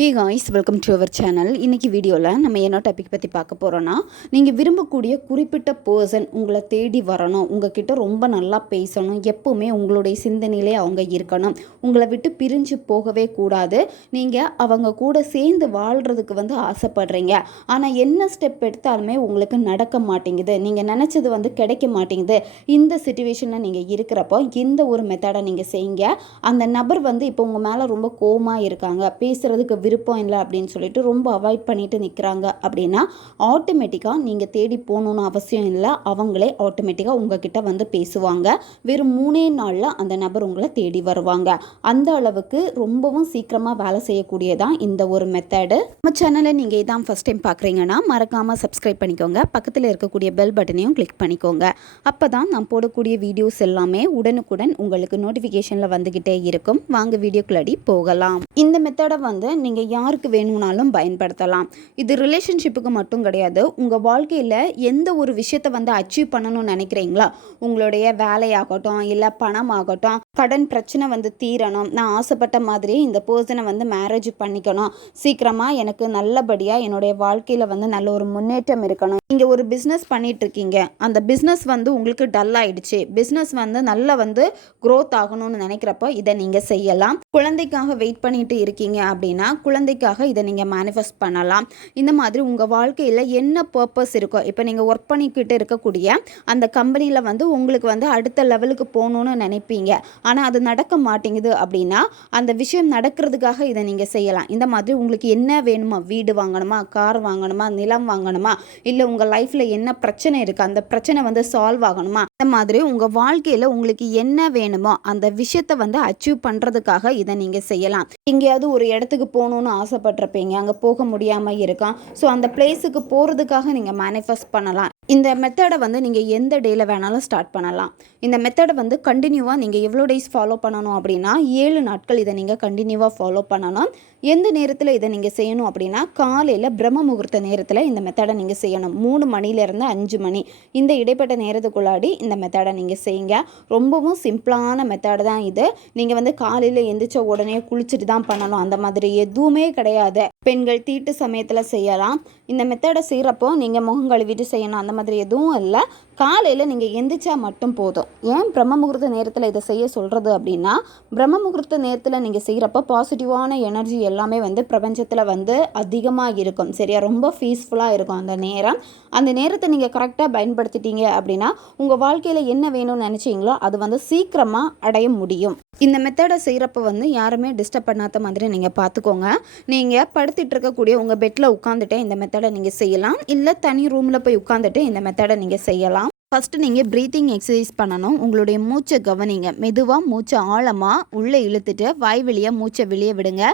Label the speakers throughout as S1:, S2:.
S1: Hey guys welcome to our channel இன்றைக்கி வீடியோவில் நம்ம என்ன டாபிக் பற்றி பார்க்க போகிறோன்னா நீங்கள் விரும்பக்கூடிய குறிப்பிட்ட பர்சன் உங்களை தேடி வரணும். உங்ககிட்ட ரொம்ப நல்லா பேசணும். எப்போவுமே உங்களுடைய சிந்தனையிலே அவங்க இருக்கணும். உங்களை விட்டு பிரிஞ்சு போகவே கூடாது. நீங்கள் அவங்க கூட சேர்ந்து வாழ்கிறதுக்கு வந்து ஆசைப்படுறீங்க. ஆனால் என்ன ஸ்டெப் எடுத்தாலுமே உங்களுக்கு நடக்க மாட்டேங்குது. நீங்கள் நினச்சது வந்து கிடைக்க மாட்டேங்குது. இந்த சுச்சுவேஷனில் நீங்கள் இருக்கிறப்போ இந்த ஒரு மெத்தடை நீங்கள் செய்யுங்க. அந்த நபர் வந்து இப்போ உங்கள் மேலே ரொம்ப கோவமாக இருக்காங்க. பேசுகிறதுக்கு விருப்பம் இல்லை அப்படின்னு சொல்லிட்டு ரொம்ப அவாய்ட் பண்ணிட்டு நிற்கிறாங்க அப்படின்னா ஆட்டோமேட்டிக்காக நீங்கள் தேடி போகணுன்னு அவசியம் இல்லை. அவங்களே ஆட்டோமேட்டிக்காக உங்ககிட்ட வந்து பேசுவாங்க. வெறும் மூணே நாளில் அந்த நபர் உங்களை தேடி வருவாங்க. அந்த அளவுக்கு ரொம்பவும் சீக்கிரமாக வேலை செய்யக்கூடியதான் இந்த ஒரு மெத்தடு நம்ம சேனலை நீங்கள் இதான் ஃபஸ்ட் டைம் பார்க்குறீங்கன்னா மறக்காமல் சப்ஸ்கிரைப் பண்ணிக்கோங்க. பக்கத்தில் இருக்கக்கூடிய பெல் பட்டனையும் கிளிக் பண்ணிக்கோங்க. அப்போ தான் நான் போடக்கூடிய வீடியோஸ் எல்லாமே உடனுக்குடன் உங்களுக்கு நோட்டிஃபிகேஷனில் வந்துக்கிட்டே இருக்கும். வாங்க வீடியோக்குள்ளடி போகலாம். இந்த மெத்தடை வந்து நீங்கள் யாருக்கு வேணும்னாலும் பயன்படுத்தலாம். இது ரிலேஷன்ஷிப்புக்கு மட்டும் கிடையாது. உங்கள் வாழ்க்கையில் எந்த ஒரு விஷயத்தை வந்து அச்சீவ் பண்ணணும்னு நினைக்கிறீங்களா? உங்களுடைய வேலையாகட்டும் இல்லை பணம் ஆகட்டும் கடன் பிரச்சனை வந்து தீரணும். நான் ஆசைப்பட்ட மாதிரி இந்த பர்சனை வந்து மேரேஜ் பண்ணிக்கணும். சீக்கிரமாக எனக்கு நல்லபடியாக என்னுடைய வாழ்க்கையில் வந்து நல்ல ஒரு முன்னேற்றம் இருக்கணும். நீங்கள் ஒரு பிஸ்னஸ் பண்ணிட்டு இருக்கீங்க. அந்த பிஸ்னஸ் வந்து உங்களுக்கு டல் ஆயிடுச்சு. பிஸ்னஸ் வந்து நல்லா வந்து க்ரோத் ஆகணும்னு நினைக்கிறப்போ இதை நீங்கள் செய்யலாம். குழந்தைக்காக வெயிட் பண்ணிட்டு இருக்கீங்க அப்படின்னா குழந்தைக்காக இதை நீங்கள் மேனிஃபெஸ்ட் பண்ணலாம். இந்த மாதிரி உங்கள் வாழ்க்கையில் என்ன பர்பஸ் இருக்கோ இப்போ நீங்கள் ஒர்க் பண்ணிக்கிட்டு இருக்கக்கூடிய அந்த கம்பெனியில் வந்து உங்களுக்கு வந்து அடுத்த லெவலுக்கு போகணுன்னு நினைப்பீங்க. ஆனால் அது நடக்க மாட்டேங்குது அப்படின்னா அந்த விஷயம் நடக்கிறதுக்காக இதை நீங்கள் செய்யலாம். இந்த மாதிரி உங்களுக்கு என்ன வேணுமா? வீடு வாங்கணுமா? கார் வாங்கணுமா? நிலம் வாங்கணுமா? இல்லை உங்கள் லைஃப்பில் என்ன பிரச்சனை இருக்குது அந்த பிரச்சனை வந்து சால்வ் ஆகணுமா? இந்த மாதிரி உங்கள் வாழ்க்கையில் உங்களுக்கு என்ன வேணுமோ அந்த விஷயத்தை வந்து அச்சீவ் பண்ணுறதுக்காக இதை நீங்கள் செய்யலாம். எங்கேயாவது ஒரு இடத்துக்கு போகணுன்னு ஆசைப்பட்டிருப்பீங்க. அங்கே போக முடியாமல் இருக்கான். ஸோ அந்த பிளேஸுக்கு போகிறதுக்காக நீங்கள் மேனிஃபெஸ்ட் பண்ணலாம். இந்த மெத்தடை வந்து நீங்கள் எந்த டேயில் வேணாலும் ஸ்டார்ட் பண்ணலாம். இந்த மெத்தடை வந்து கண்டினியூவாக நீங்கள் எவ்வளோ டேஸ் ஃபாலோ பண்ணணும் அப்படின்னா ஏழு நாட்கள் இதை நீங்கள் கண்டினியூவாக ஃபாலோ பண்ணணும். எந்த நேரத்தில் இதை நீங்கள் செய்யணும் அப்படின்னா காலையில் பிரம்ம முகூர்த்த நேரத்தில் இந்த மெத்தடை நீங்கள் செய்யணும். மூணு மணிலேருந்து அஞ்சு மணி. இந்த இடைப்பட்ட நேரத்துக்குள்ளாடி இந்த மெத்தடை நீங்கள் செய்யுங்க. ரொம்பவும் சிம்பிளான மெத்தடு தான் இது. நீங்கள் வந்து காலையில் எந்திரிச்ச உடனே குளிச்சுட்டு தான் பண்ணணும். அந்த மாதிரி எதுவுமே கிடையாது. பெண்கள் தீட்டு சமயத்தில் செய்யலாம். இந்த மெத்தடை செய்கிறப்போ நீங்கள் முகம் கழுவிட்டு செய்யணும். அந்த மாதிரி எதுவும் இல்லை. காலையில் நீங்கள் எந்திரிச்சா மட்டும் போதும். ஏன் பிரம்ம முகூர்த்த நேரத்தில் இதை செய்ய சொல்கிறது அப்படின்னா பிரம்ம முகூர்த்த நேரத்தில் நீங்கள் செய்கிறப்ப பாசிட்டிவான எனர்ஜி எல்லாமே வந்து பிரபஞ்சத்தில் வந்து அதிகமாக இருக்கும். சரியா? ரொம்ப பீஸ்ஃபுல்லாக இருக்கும் அந்த நேரம். அந்த நேரத்தை நீங்கள் கரெக்டாக பயன்படுத்திட்டீங்க அப்படின்னா உங்கள் வாழ்க்கையில் என்ன வேணும்னு நினச்சிங்களோ அது வந்து சீக்கிரமாக அடைய முடியும். இந்த மெத்தடை செய்கிறப்ப வந்து யாருமே டிஸ்டர்ப் பண்ணாத மாதிரி நீங்கள் பார்த்துக்கோங்க நீங்கள் படுத்துட்டு இருக்கக்கூடிய உங்கள் பெட்டில் உட்காந்துட்டே இந்த மெத்தடை நீங்கள் செய்யலாம். இல்லை தனி ரூமில் போய் உட்காந்துட்டு இந்த மெத்தடை நீங்கள் செய்யலாம். ஃபஸ்ட்டு நீங்கள் ப்ரீத்திங் எக்ஸசைஸ் பண்ணணும். உங்களுடைய மூச்சை கவனிங்க. மெதுவாக மூச்சை ஆழமாக உள்ளே இழுத்துட்டு வாய் வெளியே மூச்சை வெளியே விடுங்க.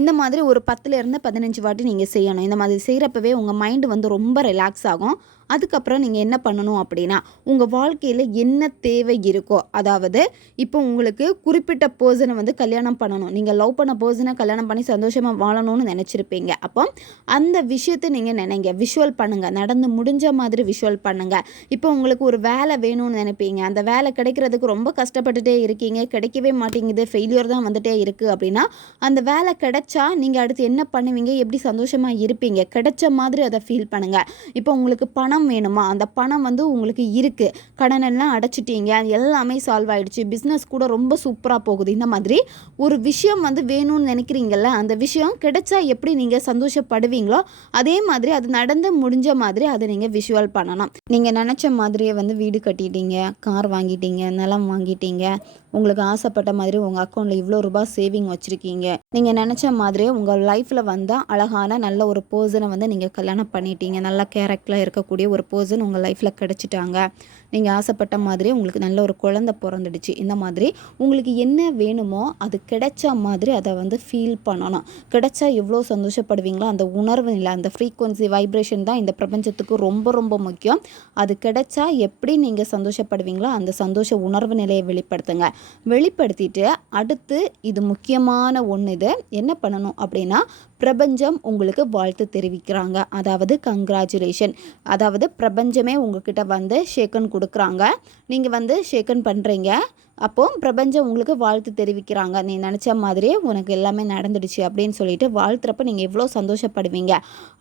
S1: இந்த மாதிரி ஒரு பத்துலேருந்து பதினஞ்சு வாட்டி நீங்கள் செய்யணும். இந்த மாதிரி செய்கிறப்பவே உங்கள் மைண்டு வந்து ரொம்ப ரிலாக்ஸ் ஆகும். அதுக்கப்புறம் நீங்கள் என்ன பண்ணணும் அப்படின்னா உங்கள் வாழ்க்கையில் என்ன தேவை இருக்கோ அதாவது இப்போ உங்களுக்கு குறிப்பிட்ட பர்சனை வந்து கல்யாணம் பண்ணணும். நீங்கள் லவ் பண்ண பர்சனை கல்யாணம் பண்ணி சந்தோஷமாக வாழணும்னு நினச்சிருப்பீங்க. அப்போ அந்த விஷயத்தை நீங்கள் நினைங்க. விஷுவல் பண்ணுங்கள் நடந்து முடிஞ்ச மாதிரி விஷுவல் பண்ணுங்கள் இப்போ உங்களுக்கு ஒரு வேலை வேணும்னு நினைப்பீங்க. அந்த வேலை கிடைக்கிறதுக்கு ரொம்ப கஷ்டப்பட்டுட்டே இருக்கீங்க. கிடைக்கவே மாட்டேங்குது. ஃபெயிலியர் தான் வந்துட்டே இருக்குது அப்படின்னா அந்த வேலை கிடை கிடைச்சா நீங்கள் அடுத்து என்ன பண்ணுவீங்க? எப்படி சந்தோஷமாக இருப்பீங்க? கிடைச்ச மாதிரி அதை ஃபீல் பண்ணுங்கள் இப்போ உங்களுக்கு பணம் வேணுமா? அந்த பணம் வந்து உங்களுக்கு இருக்குது கடன் எல்லாம் அடைச்சிட்டீங்க. எல்லாமே சால்வ் ஆகிடுச்சு பிஸ்னஸ் கூட ரொம்ப சூப்பராக போகுது. இந்த மாதிரி ஒரு விஷயம் வந்து வேணும்னு நினைக்கிறீங்கல்ல அந்த விஷயம் கிடைச்சா எப்படி நீங்கள் சந்தோஷப்படுவீங்களோ அதே மாதிரி அது நடந்து முடிஞ்ச மாதிரி அதை நீங்கள் விஷுவல் பண்ணணும். நீங்கள் நினச்ச மாதிரியே வந்து வீடு கட்டிட்டீங்க கார் வாங்கிட்டீங்க நிலம் வாங்கிட்டீங்க. உங்களுக்கு ஆசைப்பட்ட மாதிரி உங்கள் அக்கௌண்ட்டில் இவ்வளோ ரூபாய் சேவிங் வச்சுருக்கீங்க. நீங்கள் நினச்ச மாதிரியே உங்கள் லைஃப்பில் வந்தால் அழகான நல்ல ஒரு பர்சனை வந்து நீங்கள் கல்யாணம் பண்ணிட்டீங்க. நல்ல கேரக்டரில் இருக்கக்கூடிய ஒரு பர்சன் உங்கள் லைஃப்பில் கிடச்சிட்டாங்க. நீங்கள் ஆசைப்பட்ட மாதிரி உங்களுக்கு நல்ல ஒரு குழந்தை பிறந்துடுச்சு. இந்த மாதிரி உங்களுக்கு என்ன வேணுமோ அது கிடைச்ச மாதிரி அதை வந்து ஃபீல் பண்ணணும். கிடைச்சா எவ்வளோ சந்தோஷப்படுவீங்களோ அந்த உணர்வு நிலை அந்த ஃப்ரீக்குவன்சி வைப்ரேஷன் தான் இந்த பிரபஞ்சத்துக்கு ரொம்ப ரொம்ப முக்கியம். அது கிடைச்சா எப்படி நீங்கள் சந்தோஷப்படுவீங்களோ அந்த சந்தோஷ உணர்வு நிலையை வெளிப்படுத்துங்க. வெளிப்படுத்திட்டு அடுத்து இது முக்கியமான ஒன்று இது. என்ன பண்ணணும் அப்படின்னா பிரபஞ்சம் உங்களுக்கு வாழ்த்து தெரிவிக்கிறாங்க. அதாவது கங்க்ராச்சுலேஷன் அதாவது பிரபஞ்சமே உங்ககிட்ட வந்து ஷேக்கன் கொடுக்குறாங்க. நீங்கள் வந்து ஷேக்கன் பண்ணுறீங்க அப்போது பிரபஞ்சம் உங்களுக்கு வாழ்த்து தெரிவிக்கிறாங்க. நீ நினச்ச மாதிரியே உனக்கு எல்லாமே நடந்துடுச்சு அப்படின்னு சொல்லிட்டு வாழ்த்துறப்ப நீங்கள் எவ்வளோ சந்தோஷப்படுவீங்க.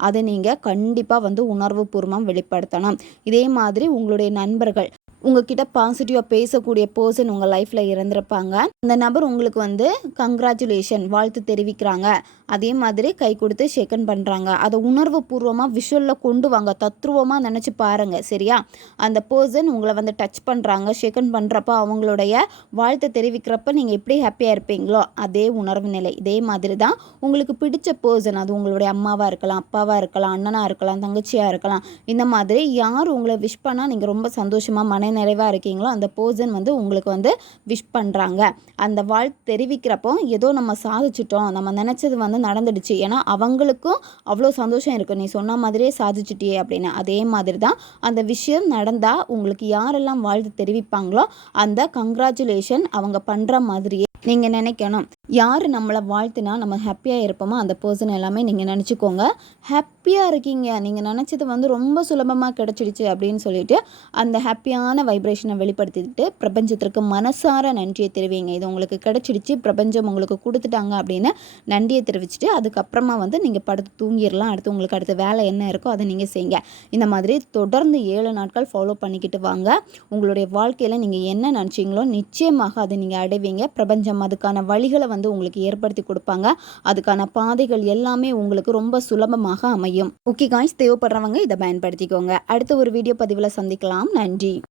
S1: அதை நீங்கள் கண்டிப்பாக வந்து உணர்வுபூர்வமாக வெளிப்படுத்தணும். இதே மாதிரி உங்களுடைய நண்பர்கள் உங்ககிட்ட பாசிட்டிவாக பேசக்கூடிய பர்சன் உங்கள் லைஃப்பில் இறந்துருப்பாங்க. அந்த நபர் உங்களுக்கு வந்து கங்க்ராச்சுலேஷன் வாழ்த்து தெரிவிக்கிறாங்க. அதே மாதிரி கை கொடுத்து ஷேக்கன் பண்ணுறாங்க அதை உணர்வு பூர்வமாக விஷுவலில் கொண்டு வாங்க. தத்ரூவமாக நினச்சி பாருங்கள் சரியா? அந்த பர்சன் உங்களை வந்து டச் பண்ணுறாங்க ஷேக்கன் பண்ணுறப்ப அவங்களுடைய வாழ்த்தை தெரிவிக்கிறப்ப நீங்கள் எப்படி ஹாப்பியாக இருப்பீங்களோ அதே உணர்வு நிலை. இதே மாதிரி தான் உங்களுக்கு பிடிச்ச பர்சன் அது உங்களுடைய அம்மாவாக இருக்கலாம் அப்பாவாக இருக்கலாம் அண்ணனாக இருக்கலாம் தங்கச்சியாக இருக்கலாம் இந்த மாதிரி யார் உங்களை விஷ் பண்ணால் நீங்கள் ரொம்ப சந்தோஷமாக மன நிறைவாக இருக்கீங்களோ அந்த பர்சன் வந்து உங்களுக்கு வந்து விஷ் பண்ணுறாங்க அந்த வாழ்த்து தெரிவிக்கிறப்போ ஏதோ நம்ம சாதிச்சிட்டோம் நம்ம நினச்சது வந்து நடந்துடுச்சு. ஏன்னா அவங்களுக்கும் அவ்வளோ சந்தோஷம் இருக்கும் நீ சொன்ன மாதிரியே சாதிச்சிட்டியே அப்படின்னு. அதே மாதிரி தான் அந்த விஷயம் நடந்தால் உங்களுக்கு யாரெல்லாம் வாழ்த்து தெரிவிப்பாங்களோ அந்த கங்க்ராச்சுலேஷன் அவங்க பண்ணுற மாதிரியே நீங்கள் நினைக்கணும். யார் நம்மளை வாழ்த்துனா நம்ம ஹாப்பியாக இருப்போமோ அந்த பர்சன் எல்லாமே நீங்கள் நினச்சிக்கோங்க. ஹாப்பியாக இருக்கீங்க. நீங்கள் நினச்சது வந்து ரொம்ப சுலபமாக கிடச்சிடுச்சு அப்படின்னு சொல்லிட்டு அந்த ஹாப்பியான வைப்ரேஷனை வெளிப்படுத்திட்டு பிரபஞ்சத்திற்கு மனசார நன்றியை தெரிவிங்க. இது உங்களுக்கு கிடச்சிடுச்சு. பிரபஞ்சம் உங்களுக்கு கொடுத்துட்டாங்க அப்படின்னு நன்றியை தெரிவிச்சுட்டு அதுக்கப்புறமா வந்து நீங்கள் படுத்து தூங்கிடலாம். அடுத்து உங்களுக்கு அடுத்த வேலை என்ன இருக்கோ அதை நீங்கள் செய்யுங்க. இந்த மாதிரி தொடர்ந்து ஏழு நாட்கள் ஃபாலோ பண்ணிக்கிட்டு வாங்க. உங்களுடைய வாழ்க்கையில் நீங்கள் என்ன நினச்சிங்களோ நிச்சயமாக அதை நீங்கள் அடைவீங்க. பிரபஞ்சம் அதுக்கான வழிகளை வந்து உங்களுக்கு ஏற்படுத்தி கொடுப்பாங்க. அதுக்கான பாதைகள் எல்லாமே உங்களுக்கு ரொம்ப சுலபமாக அமையும். ஓகே காய்ஸ் தேவைப்படுறவங்க இதை பயன்படுத்திக்கோங்க. அடுத்த ஒரு வீடியோ பதிவில் சந்திக்கலாம். நன்றி.